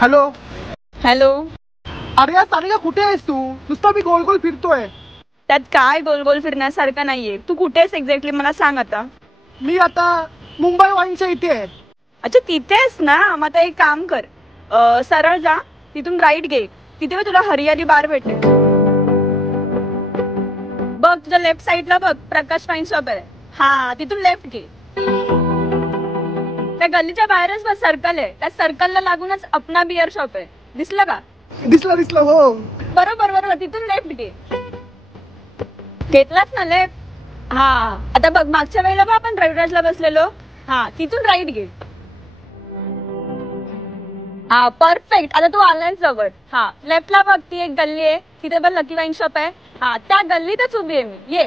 Hello. Hello. अरे यार सानिका, कुठे आहेस तू? नुसता मी गोल गोल फिरतोय. त्यात काय गोल गोल फिरण्यासारखं नाहीये. तू कुठे आहेस एक्झॅक्टली मला सांग आता. मी आता मुंबई वाईनच्या इथे आहे. अच्छा तिथेच ना, मग आता एक काम कर, सरळ जा, तिथून राईट घे, तिथे तुला हरियाली बार भेटेल. बघ तुझ्या लेफ्ट साईडला बघ प्रकाश वाईन शॉप आहे. हा तिथून लेफ्ट घे. त्या गल्लीच्या बाहेरच बस सर्कल आहे, त्या सर्कलला लागूनच अपना बियर शॉप आहे. दिसलं का? दिसलं दिसलं. हो. बरोबर बरोबर, तिथून लेफ्ट घे. घेतलाच ना लेफ्ट? हा. आता बघ मागच्या वेळेला बघ आपण रविराजला बसलेलो, हा तिथून राईट घे. हा परफेक्ट. आता तू आलाय जवळ. हा लेफ्टला बघ ती एक गल्ली आहे, तिथे पण लकी वाईन शॉप आहे. हा त्या गल्लीतच उभी आहे मी, ये.